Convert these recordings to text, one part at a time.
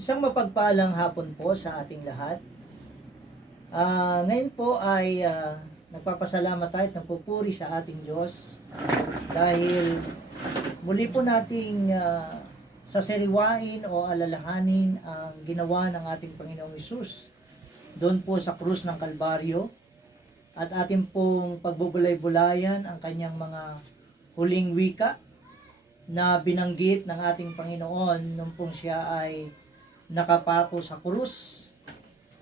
Isang mapagpalang hapon po sa ating lahat. Ah, ngayon po ay ah, nagpapasalamat tayo at nagpupuri sa ating Diyos dahil muli po nating ah, saseriwain o alalahanin ang ginawa ng ating Panginoong Isus doon po sa krus ng Kalbaryo at ating pong pagbubulay-bulayan ang kanyang mga huling wika na binanggit ng ating Panginoon nung pong siya ay nakapako sa krus.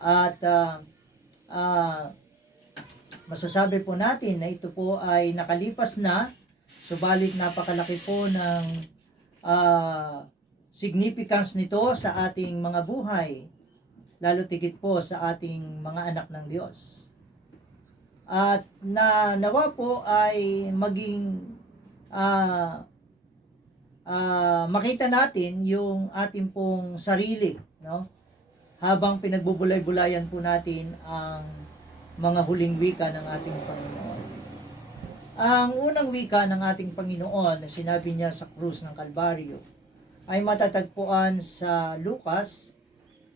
At ah, ah, masasabi po natin na ito po ay nakalipas na. Subalit napakalaki po ng ah, significance nito sa ating mga buhay. Lalo tigit po sa ating mga anak ng Diyos. At na nawa po ay maging ah, ah, makita natin yung ating pong sarili, no? Habang pinagbubulay-bulayan po natin ang mga huling wika ng ating Panginoon. Ang unang wika ng ating Panginoon na sinabi niya sa krus ng Kalbaryo ay matatagpuan sa Lucas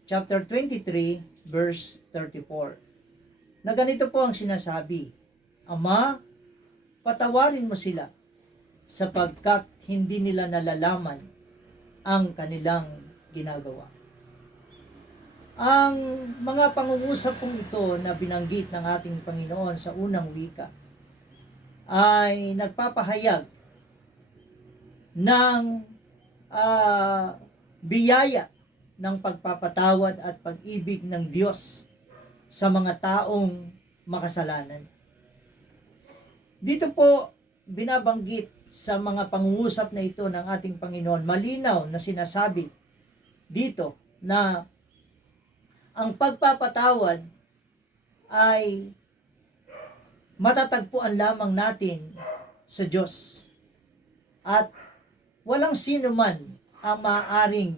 chapter 23 verse 34. Na ganito po ang sinasabi, Ama, patawarin mo sila sapagkat hindi nila nalalaman ang kanilang ginagawa. Ang mga pangungusap pong ito na binanggit ng ating Panginoon sa unang wika ay nagpapahayag ng ah, biyaya ng pagpapatawad at pag-ibig ng Diyos sa mga taong makasalanan. Dito po binabanggit sa mga pangungusap na ito ng ating Panginoon, malinaw na sinasabi dito na ang pagpapatawad ay matatagpuan lamang natin sa Diyos. At walang sino man ang maaaring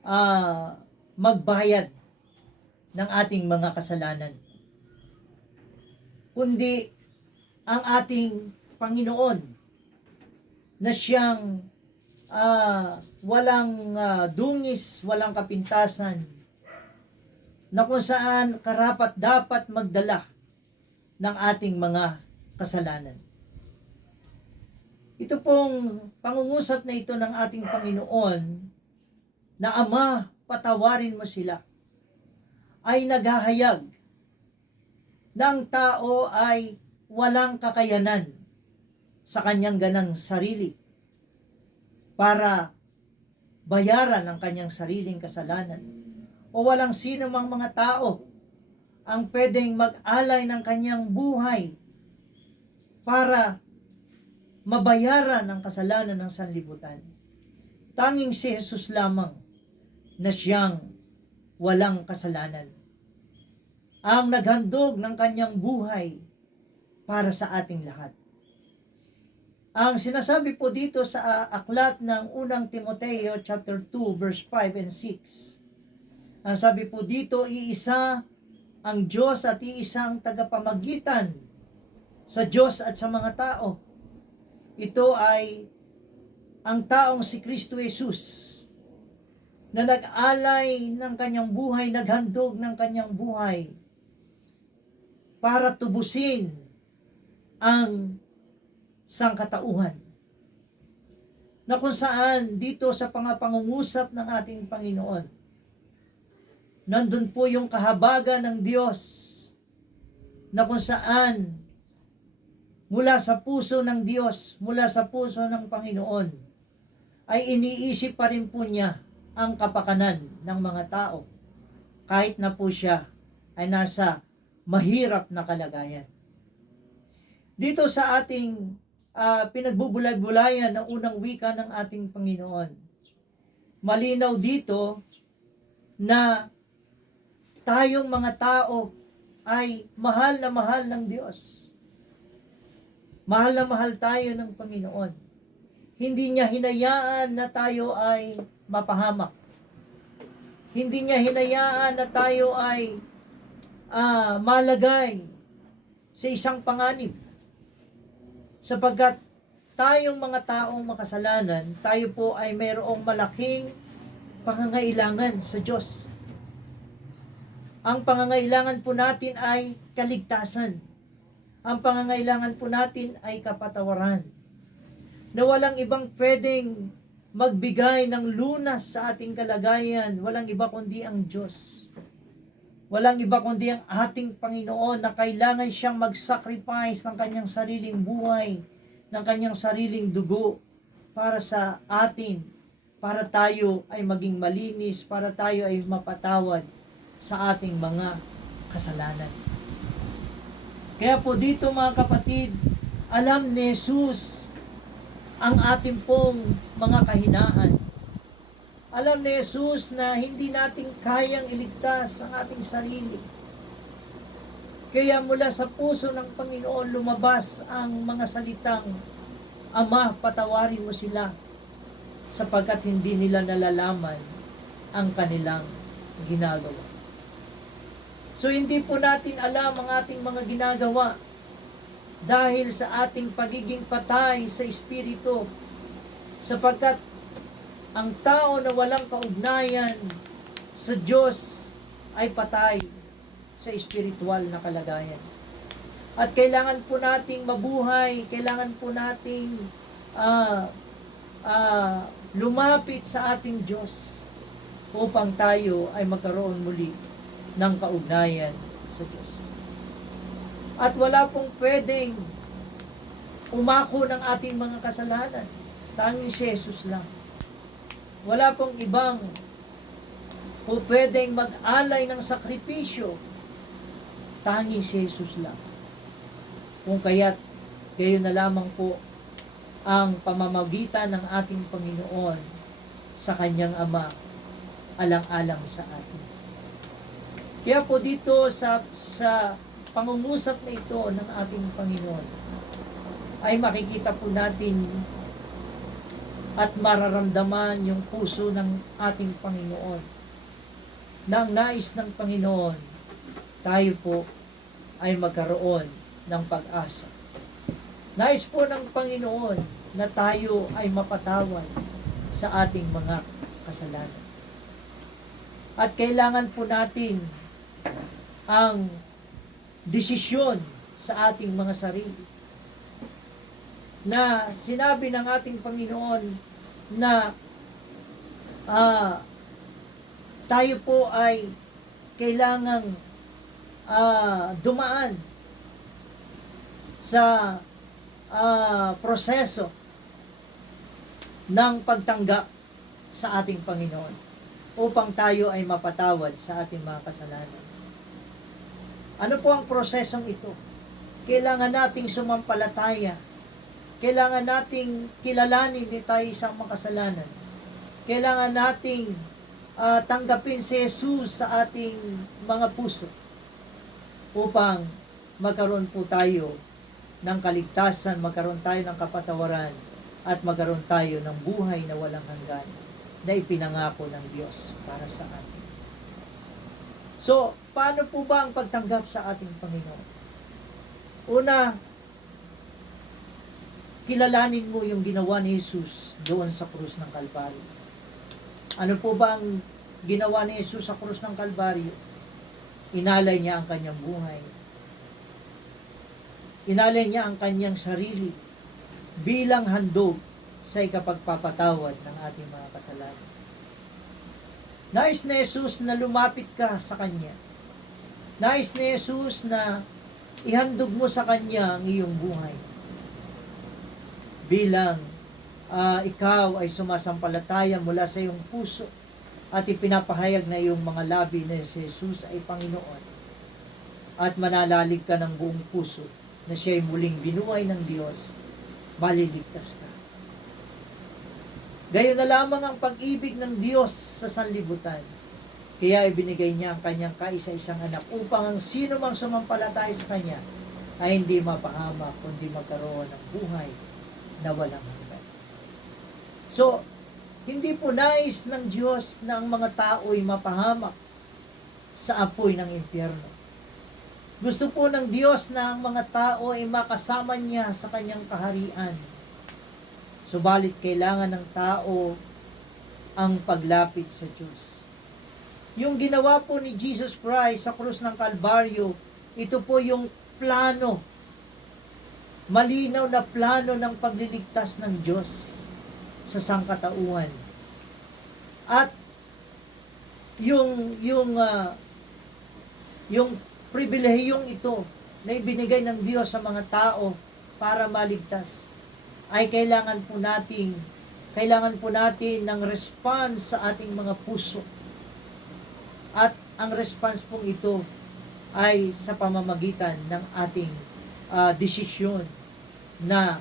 ah, magbayad ng ating mga kasalanan. Kundi ang ating Panginoon na siyang ah, walang ah, dungis, walang kapintasan, na kung saan karapat dapat magdala ng ating mga kasalanan. Ito pong pangungusap na ito ng ating Panginoon na Ama, patawarin mo sila ay naghahayag ng tao ay walang kakayanan sa kanyang ganang sarili para bayaran ang kanyang sariling kasalanan o walang sino mang mga tao ang pwedeng mag-alay ng kanyang buhay para mabayaran ang kasalanan ng sanlibutan. Tanging si Jesus lamang na siyang walang kasalanan. Ang naghandog ng kanyang buhay para sa ating lahat. Ang sinasabi po dito sa aklat ng unang Timoteo chapter 2 verse 5 and 6 ang sabi po dito, iisa ang Diyos at iisang tagapamagitan sa Diyos at sa mga tao. Ito ay ang taong si Kristo Jesus na nag-alay ng kanyang buhay, naghandog ng kanyang buhay para tubusin ang sangkatauhan na kung saan dito sa pangapangungusap ng ating Panginoon nandun po yung kahabagan ng Diyos na kung saan mula sa puso ng Diyos, mula sa puso ng Panginoon, ay iniisip pa rin po niya ang kapakanan ng mga tao kahit na po siya ay nasa mahirap na kalagayan. Dito sa ating uh, pinagbubulay-bulayan ng unang wika ng ating Panginoon, malinaw dito na tayong mga tao ay mahal na mahal ng Diyos. Mahal na mahal tayo ng Panginoon. Hindi niya hinayaan na tayo ay mapahamak. Hindi niya hinayaan na tayo ay ah, malagay sa isang panganib. Sapagkat tayong mga taong makasalanan, tayo po ay mayroong malaking pangangailangan sa Diyos. Ang pangangailangan po natin ay kaligtasan. Ang pangangailangan po natin ay kapatawaran. Na walang ibang pwedeng magbigay ng lunas sa ating kalagayan. Walang iba kundi ang Diyos. Walang iba kundi ang ating Panginoon na kailangan siyang mag-sacrifice ng kanyang sariling buhay, ng kanyang sariling dugo para sa atin, para tayo ay maging malinis, para tayo ay mapatawad sa ating mga kasalanan. Kaya po dito mga kapatid, alam ni Jesus ang ating pong mga kahinaan. Alam ni Jesus na hindi natin kayang iligtas ang ating sarili. Kaya mula sa puso ng Panginoon lumabas ang mga salitang, Ama, patawarin mo sila sapagkat hindi nila nalalaman ang kanilang ginagawa. So hindi po natin alam ang ating mga ginagawa dahil sa ating pagiging patay sa Espiritu sapagkat ang tao na walang kaugnayan sa Diyos ay patay sa espiritual na kalagayan. At kailangan po nating mabuhay, kailangan po nating ah, ah, lumapit sa ating Diyos upang tayo ay magkaroon muli ng kaugnayan sa Diyos. At wala pong pwedeng umako ng ating mga kasalanan. Tanging si Jesus lang. Wala pong ibang po pwedeng mag-alay ng sakripisyo. Tanging si Jesus lang. Kung kaya't kayo na lamang po ang pamamagitan ng ating Panginoon sa kanyang Ama alang-alang sa atin. Kaya po dito sa sa pangungusap na ito ng ating Panginoon ay makikita po natin at mararamdaman yung puso ng ating Panginoon na ang nais ng Panginoon tayo po ay magkaroon ng pag-asa. Nais po ng Panginoon na tayo ay mapatawad sa ating mga kasalanan. At kailangan po natin ang desisyon sa ating mga sarili. Na sinabi ng ating Panginoon na ah, tayo po ay kailangang ah, dumaan sa ah, proseso ng pagtanggap sa ating Panginoon upang tayo ay mapatawad sa ating mga kasalanan. Ano po ang prosesong ito? Kailangan nating sumampalataya. Kailangan nating kilalanin ni tayo isang makasalanan. Kailangan nating ah, tanggapin si Jesus sa ating mga puso upang magkaroon po tayo ng kaligtasan, magkaroon tayo ng kapatawaran, at magkaroon tayo ng buhay na walang hanggan na ipinangako ng Diyos para sa atin. So, paano po ba ang pagtanggap sa ating Panginoon? Una, kilalanin mo yung ginawa ni Jesus doon sa krus ng Kalbaryo. Ano po ba ang ginawa ni Jesus sa krus ng Kalbaryo? Inalay niya ang kanyang buhay. Inalay niya ang kanyang sarili bilang handog sa ikapagpapatawad ng ating mga kasalanan. Nais ni Jesus na lumapit ka sa Kanya. Nais ni Jesus na ihandog mo sa Kanya ang iyong buhay. Bilang ah, ikaw ay sumasampalataya mula sa iyong puso at ipinapahayag na iyong mga labi na si Jesus ay Panginoon at manalalig ka ng buong puso na siya ay muling binuhay ng Diyos, maliligtas ka. Gayon na lamang ang pag-ibig ng Diyos sa sanlibutan. Kaya ibinigay niya ang kanyang kaisa-isang anak upang ang sino mang sumampalataya sa kanya ay hindi mapahamak kundi magkaroon ng buhay na walang hanggan. So, hindi po nais ng Diyos na ang mga tao ay mapahamak sa apoy ng impyerno. Gusto po ng Diyos na ang mga tao ay makasama niya sa kanyang kaharian. Subalit kailangan ng tao ang paglapit sa Diyos. Yung ginawa po ni Jesus Christ sa krus ng Kalbaryo, ito po yung plano, malinaw na plano ng pagliligtas ng Diyos sa sangkatauhan. At yung yung ah, yung pribilehiyong ito na ibinigay ng Diyos sa mga tao para maligtas ay kailangan po nating kailangan po natin ng response sa ating mga puso. At ang response pong ito ay sa pamamagitan ng ating ah, desisyon na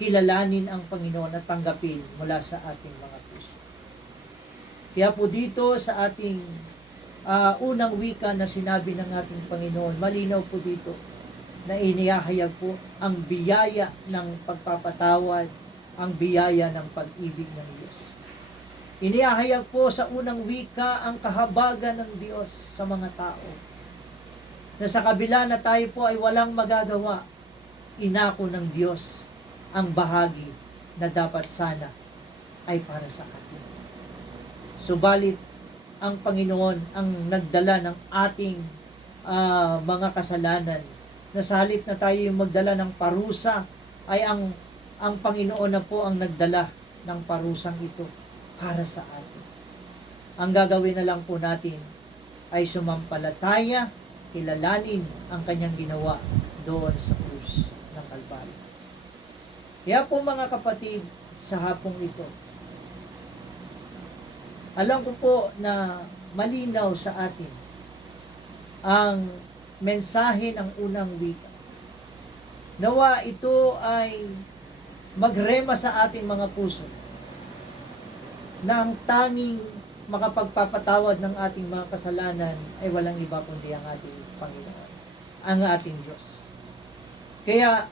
kilalanin ang Panginoon at tanggapin mula sa ating mga puso. Kaya po dito sa ating ah, unang wika na sinabi ng ating Panginoon, malinaw po dito na inihahayag po ang biyaya ng pagpapatawad, ang biyaya ng pag-ibig ng Diyos. Inihahayag po sa unang wika ang kahabagan ng Diyos sa mga tao. Na sa kabila na tayo po ay walang magagawa, inako ng Diyos ang bahagi na dapat sana ay para sa atin. Subalit, ang Panginoon ang nagdala ng ating ah, mga kasalanan na sa halip na tayo yung magdala ng parusa ay ang ang Panginoon na po ang nagdala ng parusang ito para sa atin. Ang gagawin na lang po natin ay sumampalataya, kilalanin ang kanyang ginawa doon sa krus ng Kalbaryo. Kaya po mga kapatid, sa hapong ito, alam ko po na malinaw sa atin ang mensahe ng unang wika. Nawa ito ay magrema sa ating mga puso na ang tanging makapagpapatawad ng ating mga kasalanan ay walang iba kundi ang ating Panginoon, ang ating Diyos. Kaya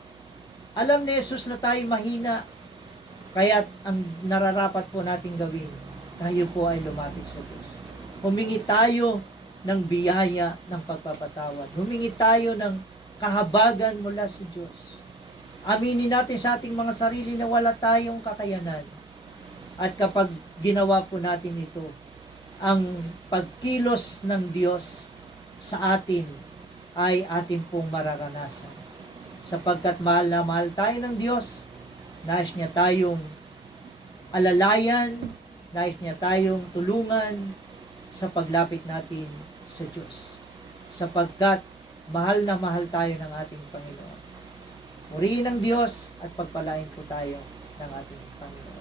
alam ni Jesus na tayo mahina, kaya ang nararapat po nating gawin, tayo po ay lumapit sa Diyos. Humingi tayo ng biyaya ng pagpapatawad. Humingi tayo ng kahabagan mula sa Diyos. Aminin natin sa ating mga sarili na wala tayong kakayanan. At kapag ginawa po natin ito, ang pagkilos ng Diyos sa atin ay atin pong mararanasan. Sapagkat mahal na mahal tayo ng Diyos, nais niya tayong alalayan, nais niya tayong tulungan sa paglapit natin sa Diyos. Sapagkat mahal na mahal tayo ng ating Panginoon. Murihin ng Diyos at pagpalain po tayo ng ating Panginoon.